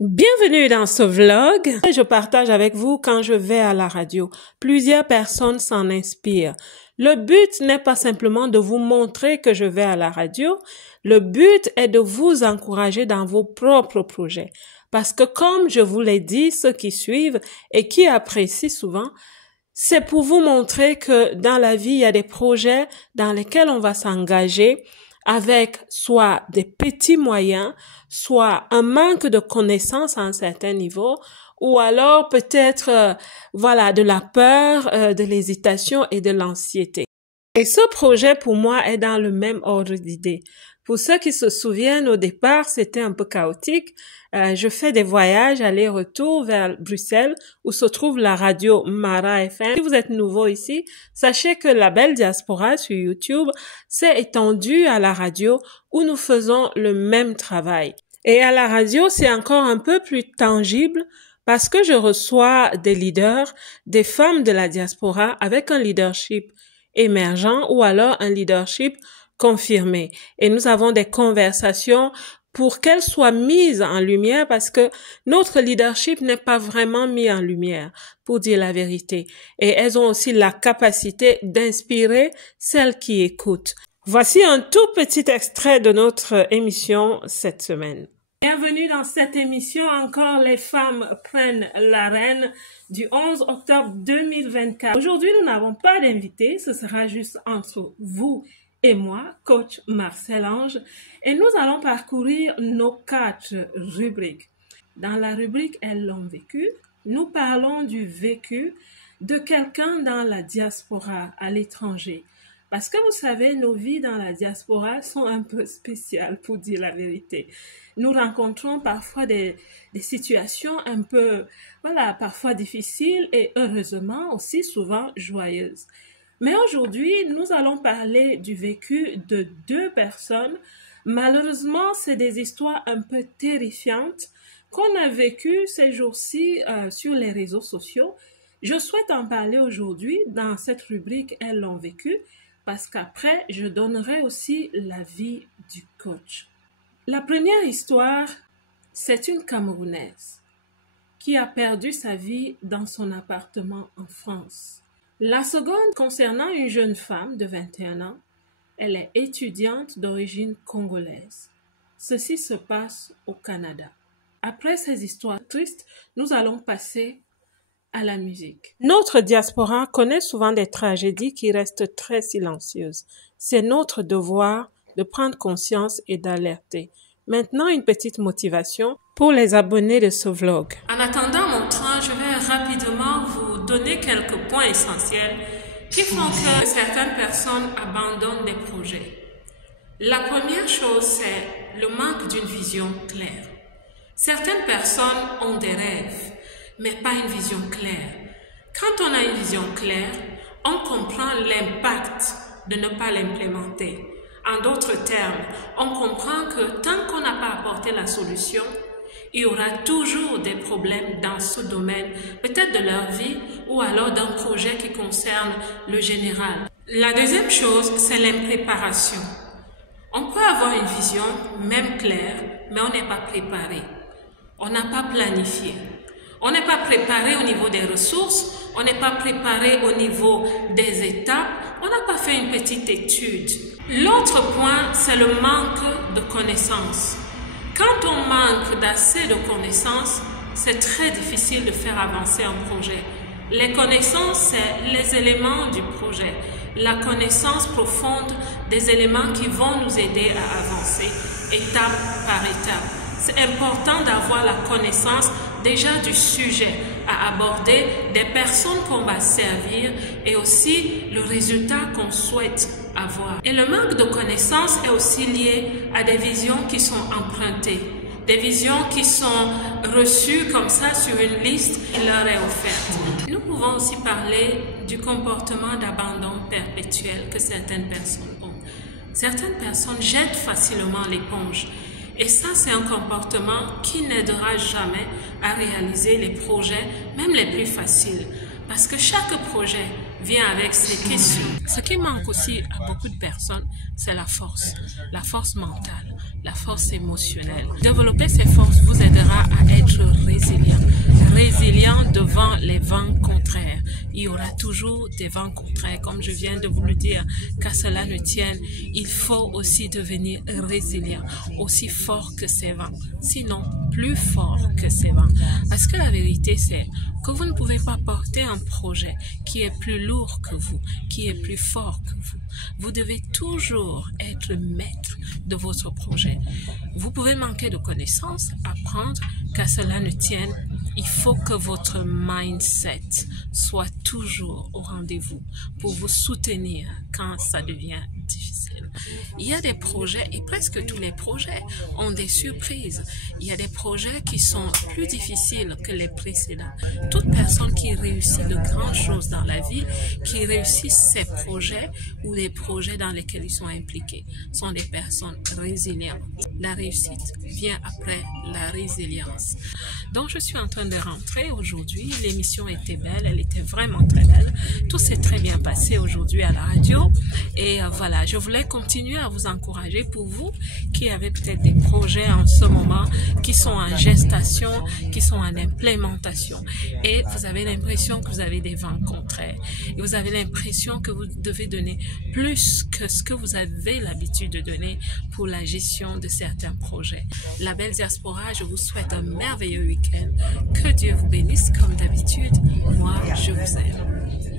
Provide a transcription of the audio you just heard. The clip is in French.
Bienvenue dans ce vlog. Je partage avec vous quand je vais à la radio. Plusieurs personnes s'en inspirent. Le but n'est pas simplement de vous montrer que je vais à la radio. Le but est de vous encourager dans vos propres projets. Parce que comme je vous l'ai dit, ceux qui suivent et qui apprécient souvent, c'est pour vous montrer que dans la vie, il y a des projets dans lesquels on va s'engager avec soit des petits moyens, soit un manque de connaissances à un certain niveau, ou alors peut-être de la peur, de l'hésitation et de l'anxiété. Et ce projet pour moi est dans le même ordre d'idée. Pour ceux qui se souviennent, au départ, c'était un peu chaotique. Je fais des voyages aller-retour vers Bruxelles où se trouve la radio Mara FM. Si vous êtes nouveau ici, sachez que la belle diaspora sur YouTube s'est étendue à la radio où nous faisons le même travail. Et à la radio, c'est encore un peu plus tangible parce que je reçois des leaders, des femmes de la diaspora avec un leadership émergent ou alors un leadership confirmé. Et nous avons des conversations pour qu'elles soient mises en lumière parce que notre leadership n'est pas vraiment mis en lumière, pour dire la vérité. Et elles ont aussi la capacité d'inspirer celles qui écoutent. Voici un tout petit extrait de notre émission cette semaine. Bienvenue dans cette émission. Encore les femmes prennent l'arène du 11 octobre 2024. Aujourd'hui, nous n'avons pas d'invité. Ce sera juste entre vous et moi, coach Marcel Ange, et nous allons parcourir nos 4 rubriques. Dans la rubrique « Elles l'ont vécu », nous parlons du vécu de quelqu'un dans la diaspora, à l'étranger. Parce que vous savez, nos vies dans la diaspora sont un peu spéciales, pour dire la vérité. Nous rencontrons parfois des situations un peu, parfois difficiles et heureusement aussi souvent joyeuses. Mais aujourd'hui, nous allons parler du vécu de 2 personnes. Malheureusement, c'est des histoires un peu terrifiantes qu'on a vécues ces jours-ci sur les réseaux sociaux. Je souhaite en parler aujourd'hui dans cette rubrique « Elles l'ont vécu » parce qu'après, je donnerai aussi l'avis du coach. La première histoire, c'est une Camerounaise qui a perdu sa vie dans son appartement en France. La seconde concernant une jeune femme de 21 ans, elle est étudiante d'origine congolaise. Ceci se passe au Canada. Après ces histoires tristes, nous allons passer à la musique. Notre diaspora connaît souvent des tragédies qui restent très silencieuses. C'est notre devoir de prendre conscience et d'alerter. Maintenant, une petite motivation pour les abonnés de ce vlog. En attendant mon train, je vais rapidement vous donner quelques points essentiels qui font que certaines personnes abandonnent des projets. La première chose, c'est le manque d'une vision claire. Certaines personnes ont des rêves, mais pas une vision claire. Quand on a une vision claire, on comprend l'impact de ne pas l'implémenter. En d'autres termes, on comprend que tant qu'on n'a pas apporté la solution, il y aura toujours des problèmes dans ce domaine, peut-être de leur vie ou alors d'un projet qui concerne le général. La deuxième chose, c'est l'impréparation. On peut avoir une vision, même claire, mais on n'est pas préparé. On n'a pas planifié. On n'est pas préparé au niveau des ressources, on n'est pas préparé au niveau des étapes, on n'a pas fait une petite étude. L'autre point, c'est le manque de connaissances. Quand on manque d'assez de connaissances, c'est très difficile de faire avancer un projet. Les connaissances, c'est les éléments du projet. La connaissance profonde des éléments qui vont nous aider à avancer étape par étape. C'est important d'avoir la connaissance déjà du sujet à aborder, des personnes qu'on va servir et aussi le résultat qu'on souhaite avoir. Et le manque de connaissances est aussi lié à des visions qui sont empruntées, des visions qui sont reçues comme ça sur une liste qui leur est offerte. Nous pouvons aussi parler du comportement d'abandon perpétuel que certaines personnes ont. Certaines personnes jettent facilement l'éponge. Et ça, c'est un comportement qui n'aidera jamais à réaliser les projets, même les plus faciles. Parce que chaque projet vient avec ses questions. Ce qui manque aussi à beaucoup de personnes, c'est la force mentale, la force émotionnelle. Développer ces forces vous aidera à être Il y aura toujours des vents contraires, comme je viens de vous le dire. Qu'à cela ne tienne, il faut aussi devenir résilient, aussi fort que ces vents, sinon plus fort que ces vents. Parce que la vérité, c'est que vous ne pouvez pas porter un projet qui est plus lourd que vous, qui est plus fort que vous. Vous devez toujours être le maître de votre projet. Vous pouvez manquer de connaissances, apprendre, qu'à cela ne tienne. Il faut que votre mindset soit toujours au rendez-vous pour vous soutenir quand ça devient difficile. Il y a des projets, et presque tous les projets ont des surprises. Il y a des projets qui sont plus difficiles que les précédents. Toute personne qui réussit de grandes choses dans la vie, qui réussit ses projets ou les projets dans lesquels ils sont impliqués, sont des personnes résilientes. La réussite vient après la résilience. Donc, je suis en train de rentrer aujourd'hui. L'émission était belle, elle était vraiment très belle. Tout s'est très bien passé aujourd'hui à la radio. Et voilà, je voulais continuer à vous encourager pour vous qui avez peut-être des projets en ce moment, qui sont en gestation, qui sont en implémentation. Et vous avez l'impression que vous avez des vents contraires. Et vous avez l'impression que vous devez donner plus que ce que vous avez l'habitude de donner pour la gestion de certains projets. La Belle Diaspora, je vous souhaite un merveilleux week-end. Que Dieu vous bénisse comme d'habitude. Moi, je vous aime.